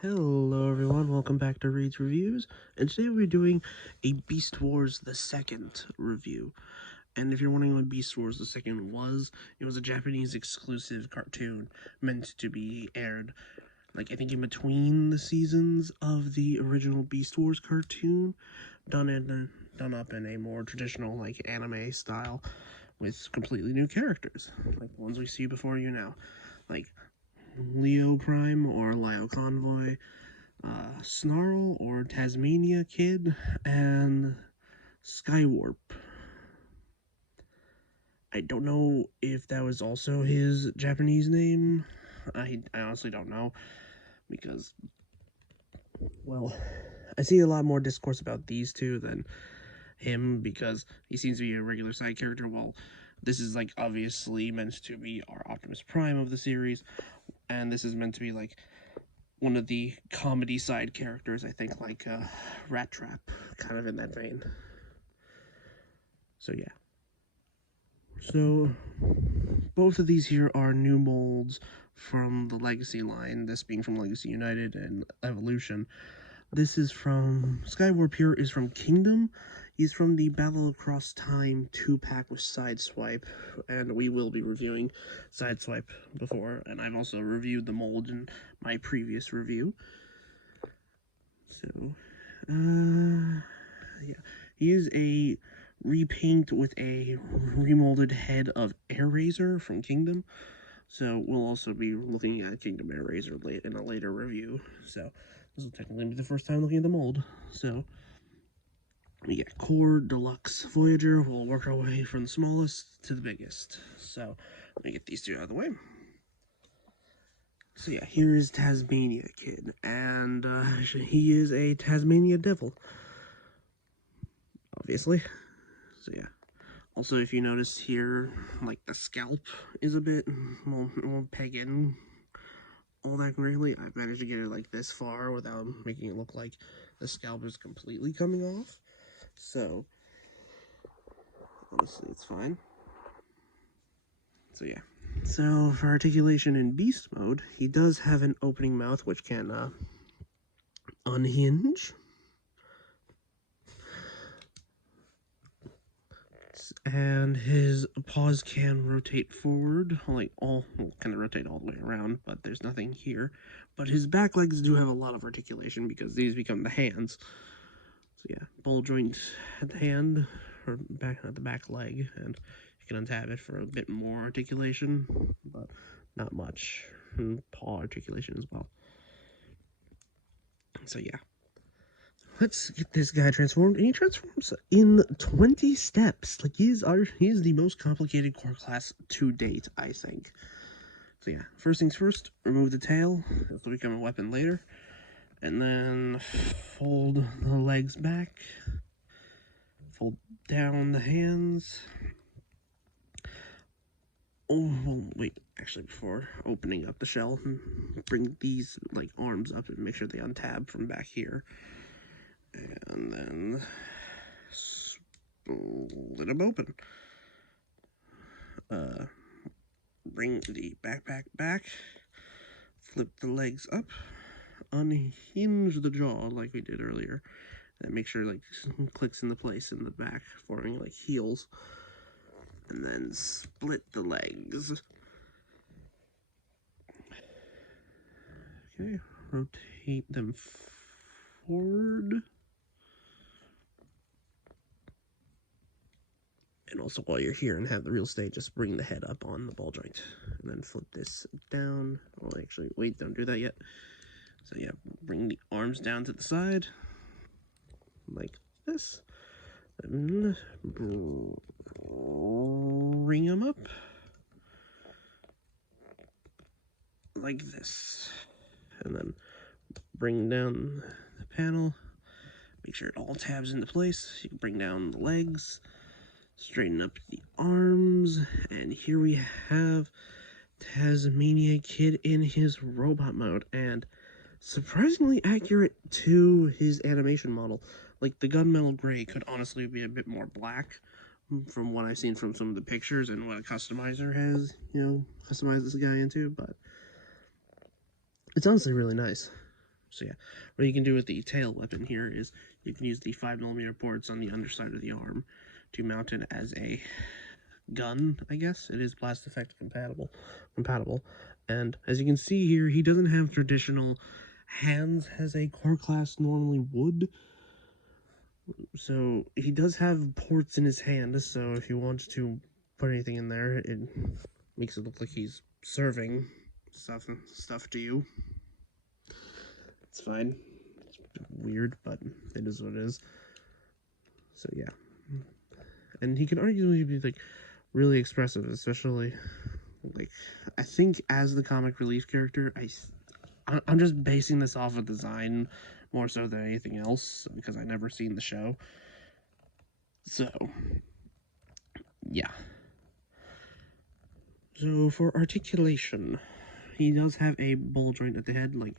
Hello everyone, welcome back to Reed's Reviews, and today we're doing a Beast Wars the Second review. And if you're wondering what Beast Wars the Second was, it was a Japanese exclusive cartoon meant to be aired, like I think in between the seasons of the original Beast Wars cartoon, done up in a more traditional like anime style with completely new characters, like the ones we see before you now, like Leo Prime or Lio Convoy, Snarl or Tasmania Kid, and Skywarp. I don't know if that was also his Japanese name. I honestly don't know because, well, I see a lot more discourse about these two than him because he seems to be a regular side character. Well, this is like obviously meant to be our Optimus Prime of the series, and this is meant to be like one of the comedy side characters, I think, like Rat Trap, kind of in that vein. So, yeah. So, both of these here are new molds from the Legacy line, this being from Legacy United and Evolution. This is from, Skywarp here is from Kingdom. He's from the Battle Across Time 2-pack with Sideswipe, and we will be reviewing Sideswipe before, and I've also reviewed the mold in my previous review. So, yeah, he is a repaint with a remolded head of Air from Kingdom. So we'll also be looking at Kingdom Air late in a later review. So this will technically be the first time looking at the mold. So we get Core, Deluxe, Voyager. We'll work our way from the smallest to the biggest. So let me get these two out of the way. So yeah, here is Tasmania Kid, and he is a Tasmania Devil, obviously. So yeah. Also, if you notice here, like the scalp is a bit, won't peg in all that greatly. I've managed to get it like this far without making it look like the scalp is completely coming off. So, honestly, it's fine. So yeah. So for articulation in beast mode, he does have an opening mouth which can unhinge. And his paws can rotate forward, like kind of rotate all the way around, but there's nothing here. But his back legs do have a lot of articulation because these become the hands. So yeah, ball joint at the hand, or back at the back leg, and you can untap it for a bit more articulation, but not much. And paw articulation as well. So yeah. Let's get this guy transformed, and he transforms in 20 steps. Like, he is the most complicated core class to date, I think. So yeah, first things first, remove the tail. This will become a weapon later. And then fold the legs back. Fold down the hands. Oh, well, wait, actually, before opening up the shell, bring these, like, arms up and make sure they untab from back here. And then split them open. Bring the backpack back, flip the legs up, unhinge the jaw like we did earlier, and make sure like clicks into place in the back, forming like heels, and then split the legs. Okay, rotate them forward. And also while you're here and have the real estate, just bring the head up on the ball joint. And then flip this down. Oh, actually, wait, don't do that yet. So yeah, bring the arms down to the side. Like this. And bring them up. Like this. And then bring down the panel. Make sure it all tabs into place. You can bring down the legs. Straighten up the arms, and here we have Tasmania Kid in his robot mode, and surprisingly accurate to his animation model. Like, the gunmetal gray could honestly be a bit more black from what I've seen from some of the pictures and what a customizer has, customized this guy into, but it's honestly really nice. So yeah, what you can do with the tail weapon here is you can use the 5mm ports on the underside of the arm to mount it as a gun, I guess. It is blast effect compatible. And as you can see here, he doesn't have traditional hands as a core class normally would. So he does have ports in his hand, so if you want to put anything in there, it makes it look like he's serving stuff to you. It's fine. It's weird, but it is what it is. So yeah. And he can arguably be like really expressive, especially like I think as the comic relief character, I'm just basing this off of design more so than anything else because I never seen the show. So yeah. So for articulation, he does have a ball joint at the head, like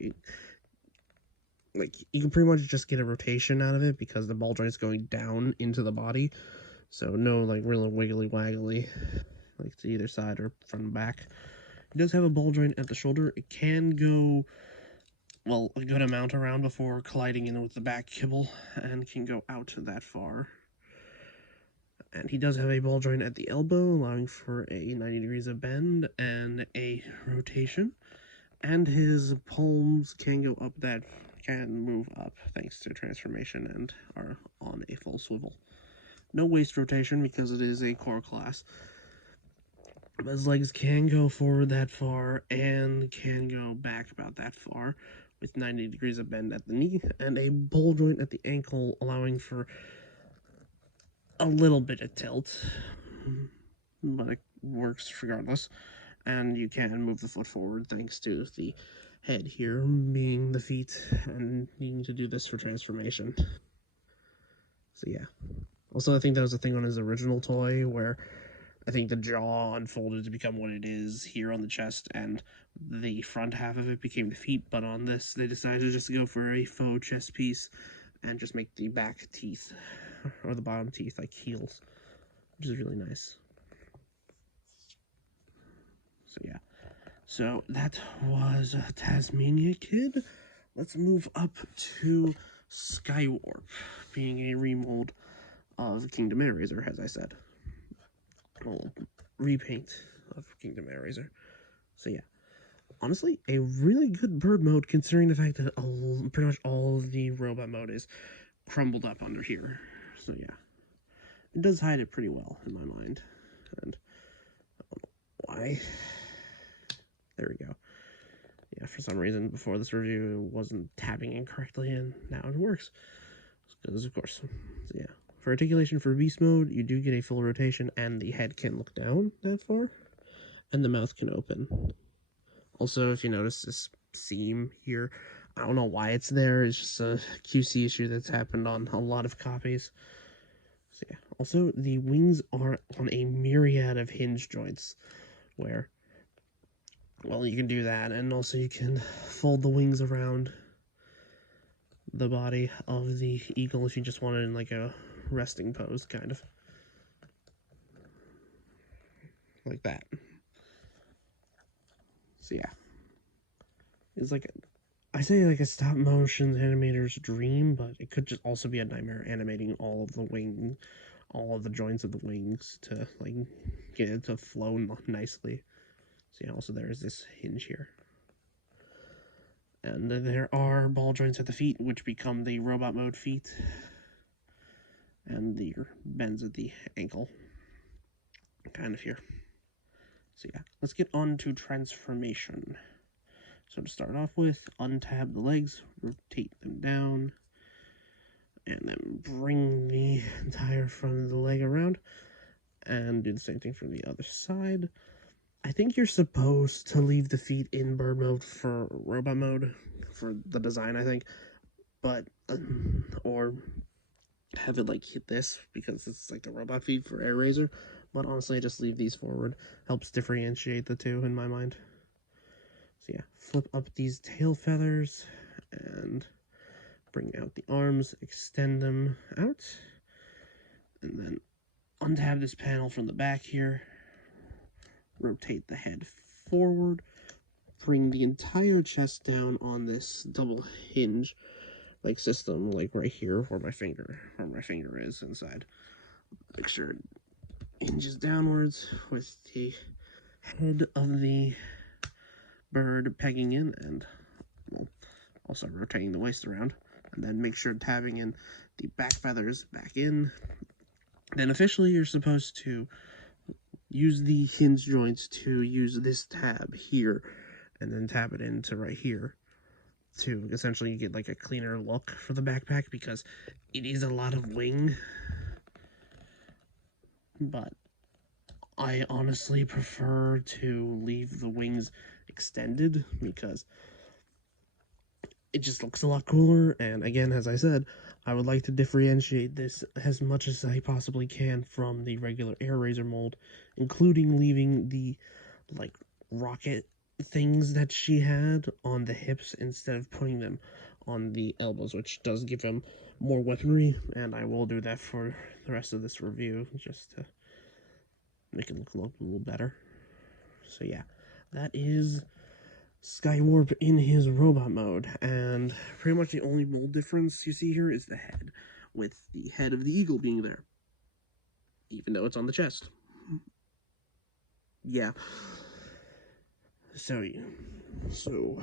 you can pretty much just get a rotation out of it because the ball joint's going down into the body. So no like really wiggly waggly like to either side or front and back. It does have a ball joint at the shoulder. It can go, well, a good amount around before colliding in with the back kibble and can go out that far. And he does have a ball joint at the elbow, allowing for a 90 degrees of bend and a rotation. And his palms can go up can move up thanks to transformation and are on a full swivel. No waist rotation because it is a core class. His legs can go forward that far and can go back about that far with 90 degrees of bend at the knee and a ball joint at the ankle, allowing for a little bit of tilt, but it works regardless. And you can move the foot forward thanks to the head here being the feet and needing to do this for transformation. So yeah. Also, I think that was a thing on his original toy where I think the jaw unfolded to become what it is here on the chest, and the front half of it became the feet, but on this, they decided just to go for a faux chest piece and just make the back teeth, or the bottom teeth, like heels, which is really nice. So yeah. So that was Tasmania Kid. Let's move up to Skywarp, being a remold of Kingdom Eraser, as I said. Well, repaint of Kingdom Eraser. So yeah, honestly, a really good bird mode considering the fact that pretty much all of the robot mode is crumbled up under here. So yeah, it does hide it pretty well in my mind, and I don't know why. There we go. Yeah, for some reason before this review it wasn't tabbing incorrectly, and now it works. Because of course. So yeah. For articulation for beast mode, you do get a full rotation, and the head can look down that far, and the mouth can open. Also, if you notice this seam here, I don't know why it's there. It's just a QC issue that's happened on a lot of copies. So yeah. Also, the wings are on a myriad of hinge joints, where, well, you can do that, and also you can fold the wings around the body of the eagle if you just want it in like a resting pose, kind of. Like that. So yeah. It's like, I say like a stop motion animator's dream, but it could just also be a nightmare animating all of the joints of the wings to like get it to flow nicely. So yeah, also there is this hinge here. And then there are ball joints at the feet, which become the robot mode feet. And the bends at the ankle. Kind of here. So yeah, let's get on to transformation. So to start off with, untab the legs, rotate them down, and then bring the entire front of the leg around, and do the same thing from the other side. I think you're supposed to leave the feet in bird mode for robot mode, for the design, I think, but, or have it like hit this, because it's like the robot feet for Air Razor, but honestly, just leave these forward. Helps differentiate the two in my mind. So yeah, flip up these tail feathers, and bring out the arms, extend them out, and then untab this panel from the back here, rotate the head forward, bring the entire chest down on this double hinge like system, like right here where my finger is inside. Make sure it hinges downwards with the head of the bird pegging in, and also rotating the waist around, and then make sure tabbing in the back feathers back in. Then officially you're supposed to use the hinge joints to use this tab here, and then tab it into right here to essentially get like a cleaner look for the backpack, because it is a lot of wing. But I honestly prefer to leave the wings extended because it just looks a lot cooler. And again, as I said, I would like to differentiate this as much as I possibly can from the regular Air Razor mold, including leaving the like rocket things that she had on the hips instead of putting them on the elbows, which does give them more weaponry, and I will do that for the rest of this review just to make it look a little better. So yeah, that is Skywarp in his robot mode, and pretty much the only mold difference you see here is the head, with the head of the eagle being there, even though it's on the chest. Yeah. So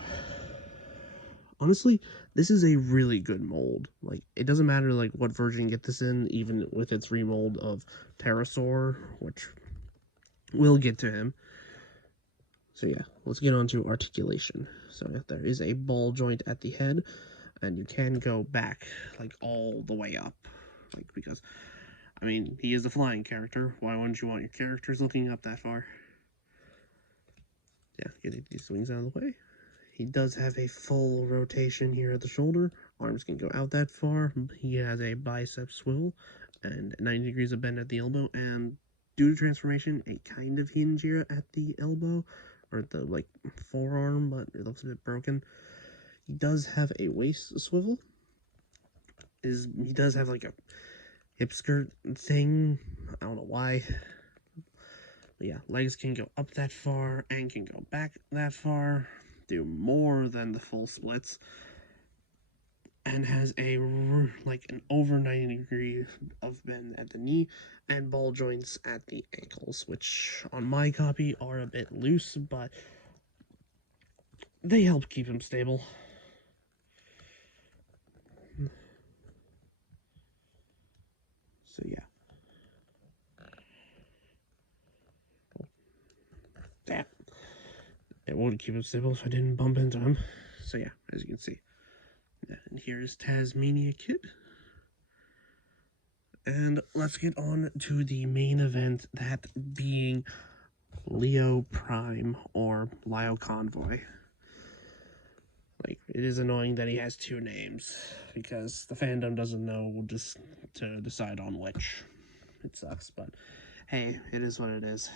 honestly, this is a really good mold. Like, it doesn't matter like what version you get this in, even with its remold of Pterosaur, which we'll get to him. So yeah, let's get on to articulation. So there is a ball joint at the head, and you can go back, like, all the way up. Like, because, I mean, he is a flying character. Why wouldn't you want your characters looking up that far? Yeah, getting these wings out of the way. He does have a full rotation here at the shoulder. Arms can go out that far. He has a bicep swivel and 90 degrees of bend at the elbow, and due to transformation, a kind of hinge here at the elbow, or the like forearm, but it looks a bit broken. He does have a waist swivel. He does have like a hip skirt thing. I don't know why. But yeah, legs can go up that far and can go back that far. Do more than the full splits. And has a like an over 90 degrees of bend at the knee and ball joints at the ankles, which on my copy are a bit loose, but they help keep him stable. So yeah. Damn. It would keep him stable if I didn't bump into him. So yeah, as you can see. And here is Tasmania Kid. And let's get on to the main event, that being Leo Prime, or Lio Convoy. Like, it is annoying that he has two names, because the fandom doesn't know just to decide on which. It sucks, but hey, it is what it is.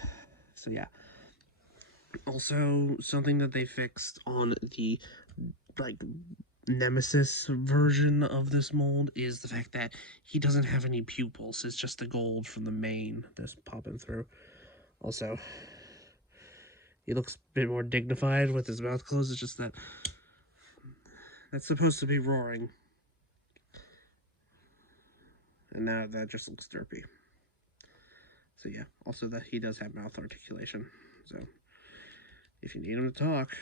So yeah. Also, something that they fixed on the, like, Nemesis version of this mold is the fact that he doesn't have any pupils. It's just the gold from the main that's popping through. Also, he looks a bit more dignified with his mouth closed. It's just that that's supposed to be roaring, and now that just looks derpy. So yeah, also that he does have mouth articulation, so if you need him to talk,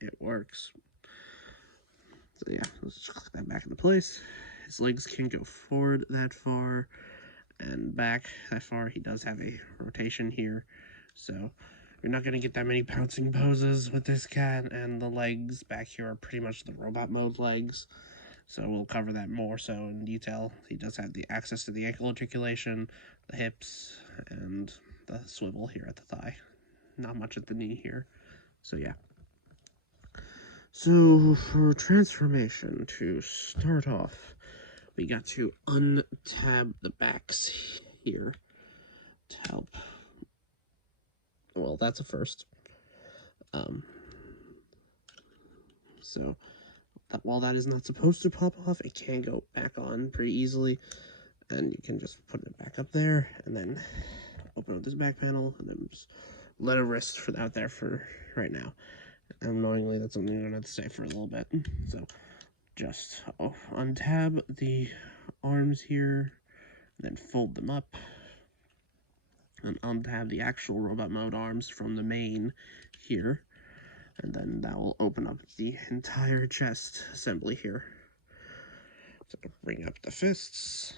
it works. So yeah, let's just click that back into place. His legs can go forward that far and back that far. He does have a rotation here, so you're not going to get that many pouncing poses with this cat, and the legs back here are pretty much the robot mode legs, so we'll cover that more so in detail. He does have the access to the ankle articulation, the hips, and the swivel here at the thigh. Not much at the knee here, so yeah. So for transformation, to start off, we got to untab the backs here to help. Well, that's a first. So while that is not supposed to pop off, it can go back on pretty easily, and you can just put it back up there, and then open up this back panel, and then just let it rest out there for right now. Unknowingly, that's something I'm going to have to say for a little bit. So just untab the arms here, then fold them up, and untab the actual robot mode arms from the main here, and then that will open up the entire chest assembly here. So bring up the fists,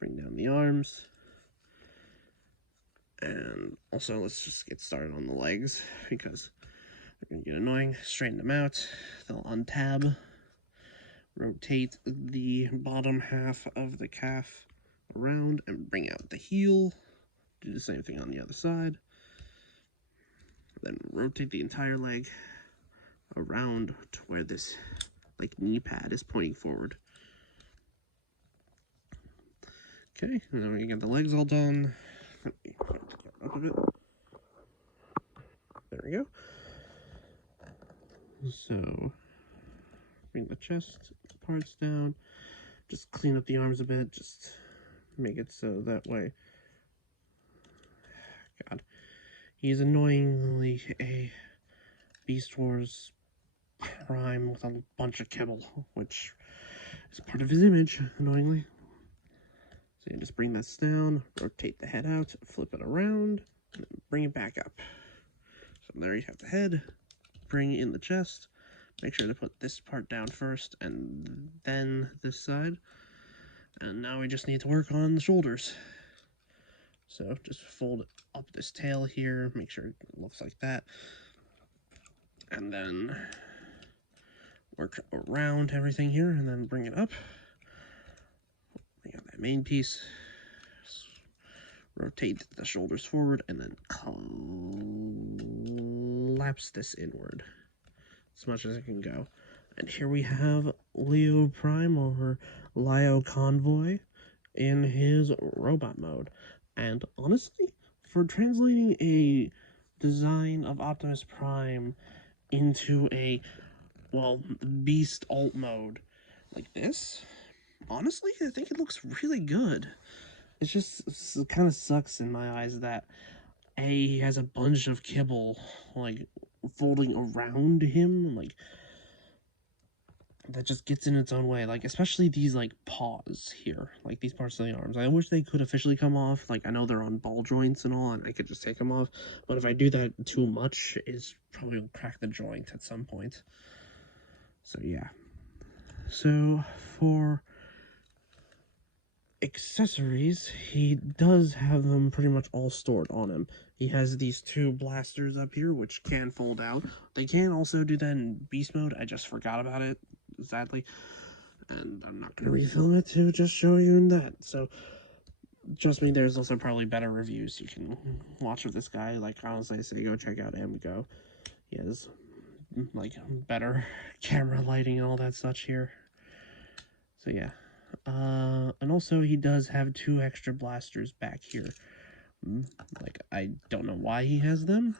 bring down the arms, and also let's just get started on the legs because they're going to get annoying. Straighten them out, they'll untab, rotate the bottom half of the calf around and bring out the heel. Do the same thing on the other side. Then rotate the entire leg around to where this like knee pad is pointing forward. Okay, and then we get the legs all done. Let me up a bit. There we go. So bring the chest parts down. Just clean up the arms a bit. Just make it so that way. God, he's annoyingly a Beast Wars Prime with a bunch of kibble, which is part of his image, annoyingly. So you just bring this down, rotate the head out, flip it around, and bring it back up. So there you have the head. Bring in the chest. Make sure to put this part down first, and then this side. And now we just need to work on the shoulders. So just fold up this tail here, make sure it looks like that. And then work around everything here, and then bring it up. Bring out that main piece. Rotate the shoulders forward, and then collapse this inward as much as it can go. And here we have Leo Prime, or Lio Convoy, in his robot mode. And honestly, for translating a design of Optimus Prime into a, well, Beast alt mode like this, honestly, I think it looks really good. It kind of sucks in my eyes that he has a bunch of kibble, like, folding around him, like, that just gets in its own way, like, especially these, like, paws here, like, these parts of the arms. I wish they could officially come off. Like, I know they're on ball joints and all, and I could just take them off, but if I do that too much, it's probably will crack the joint at some point. So, yeah. So, for accessories, he does have them pretty much all stored on him. He has these two blasters up here, which can fold out. They can also do that in beast mode. I just forgot about it, sadly, and I'm not going to refilm it to just show you that. So trust me, there's also probably better reviews you can watch of this guy. Like, honestly, I say go check out Go. He has like better camera lighting and all that such here. So yeah. And also he does have two extra blasters back here. Like, I don't know why he has them.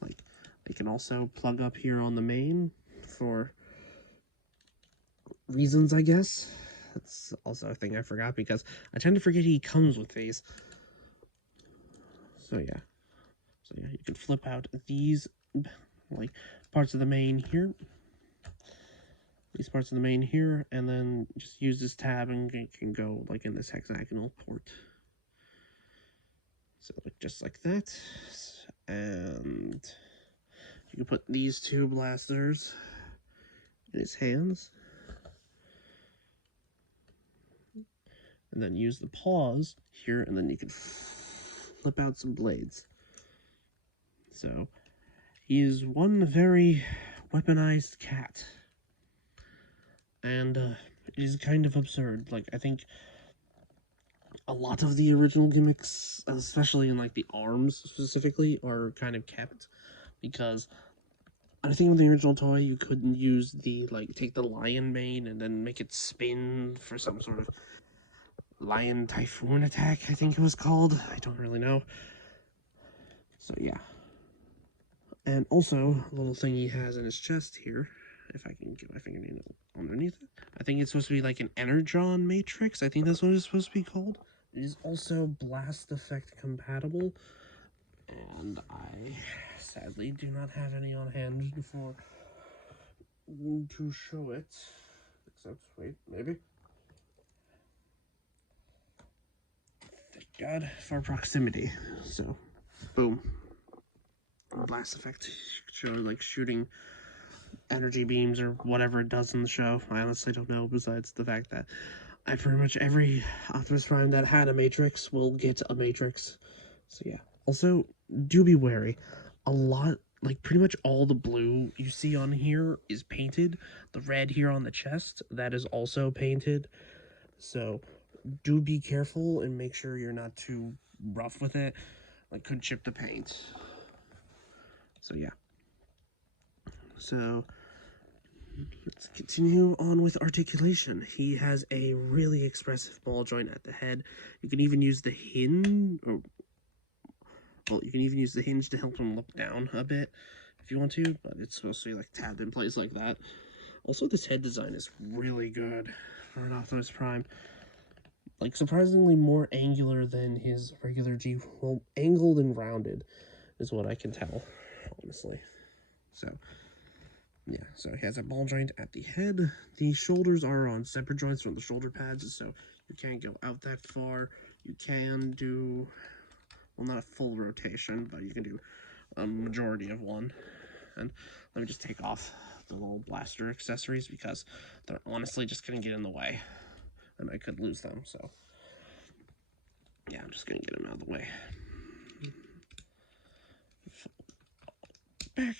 Like, they can also plug up here on the main for reasons, I guess. That's also a thing I forgot because I tend to forget he comes with these. So yeah. You can flip out these, like, parts of the main here. These parts of the main here, and then just use this tab and it can go like in this hexagonal port. So just like that. And you can put these two blasters in his hands. And then use the paws here, and then you can flip out some blades. So he is one very weaponized cat. And it is kind of absurd. Like, I think a lot of the original gimmicks, especially in like the arms specifically, are kind of kept, because I think with the original toy you couldn't use the, like, take the lion mane and then make it spin for some sort of lion typhoon attack, I think it was called. I don't really know. So yeah. And also, a little thing he has in his chest here, if I can get my fingernail underneath it, I think it's supposed to be like an Energon Matrix. I think that's what it's supposed to be called. It is also blast effect compatible, and I sadly do not have any on hand for to show it. Except, wait, maybe. Thank God for proximity. So, boom. Blast effect, showing like shooting energy beams or whatever it does in the show. I honestly don't know, besides the fact that pretty much every Optimus Prime that had a Matrix will get a Matrix. So yeah. Also, do be wary. A lot, like pretty much all the blue you see on here is painted. The red here on the chest, that is also painted. So do be careful and make sure you're not too rough with it. Like, could chip the paint. So yeah. So let's continue on with articulation. He has a really expressive ball joint at the head. You can even use the hinge, well, you can even use the hinge to help him look down a bit if you want to, but it's supposed to be like tabbed in place like that. Also, this head design is really good for an Optimus Prime. Like, surprisingly more angular than his regular G. Well, angled and rounded is what I can tell, honestly. So yeah, so he has a ball joint at the head. The shoulders are on separate joints from the shoulder pads, so you can't go out that far. You can do, well, not a full rotation, but you can do a majority of one. And let me just take off the little blaster accessories because they're honestly just going to get in the way, and I could lose them, so yeah, I'm just going to get them out of the way. Back.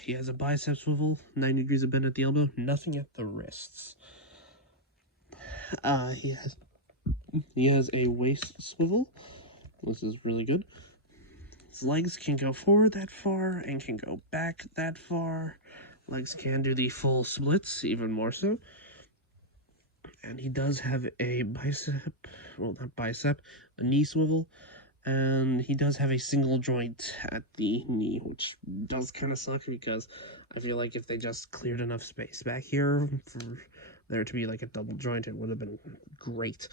He has a bicep swivel, 90 degrees of bend at the elbow, nothing at the wrists. He has a waist swivel. This is really good. His legs can go forward that far and can go back that far. Legs can do the full splits, even more so. And he does have a bicep, well, not bicep, a knee swivel. And he does have a single joint at the knee, which does kind of suck because I feel like if they just cleared enough space back here for there to be like a double joint, it would have been great.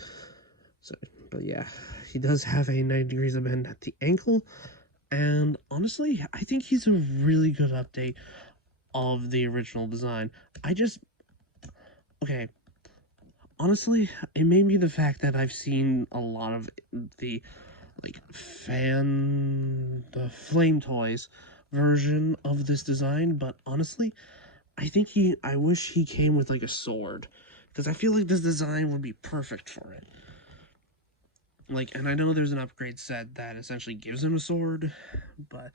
So, but yeah, he does have a 90 degrees of bend at the ankle. And honestly, I think he's a really good update of the original design. Okay, honestly, it may be the fact that I've seen a lot of the the Flame Toys version of this design, but honestly, I wish he came with like a sword, because I feel like this design would be perfect for it. Like, and I know there's an upgrade set that essentially gives him a sword, but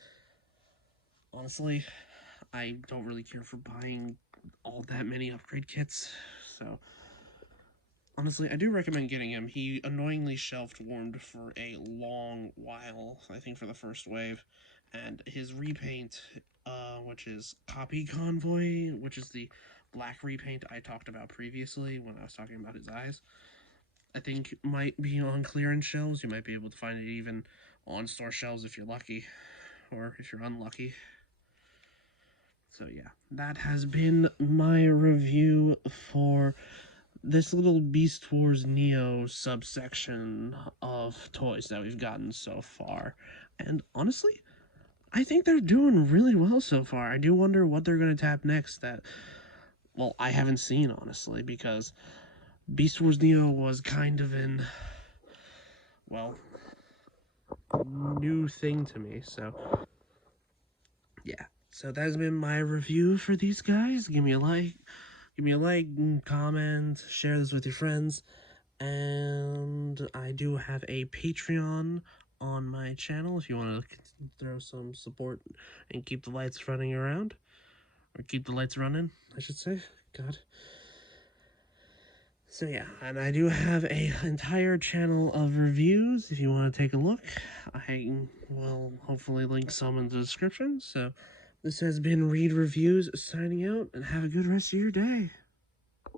honestly, I don't really care for buying all that many upgrade kits, so honestly, I do recommend getting him. He annoyingly shelf-warmed for a long while, I think for the first wave, and his repaint, which is Copy Convoy, which is the black repaint I talked about previously when I was talking about his eyes, I think might be on clearance shelves. You might be able to find it even on store shelves if you're lucky, or if you're unlucky. So yeah, that has been my review for this little Beast Wars Neo subsection of toys that we've gotten so far. And honestly, I think they're doing really well so far. I do wonder what they're going to tap next that, well, I haven't seen, honestly, because Beast Wars Neo was kind of an, well, new thing to me, so yeah. So that has been my review for these guys. Give me a like, comment, share this with your friends. And I do have a Patreon on my channel if you want to throw some support and keep the lights running around. Or keep the lights running, I should say. God. So yeah, and I do have an entire channel of reviews if you want to take a look. I will hopefully link some in the description. So this has been Reed Reviews signing out, and have a good rest of your day.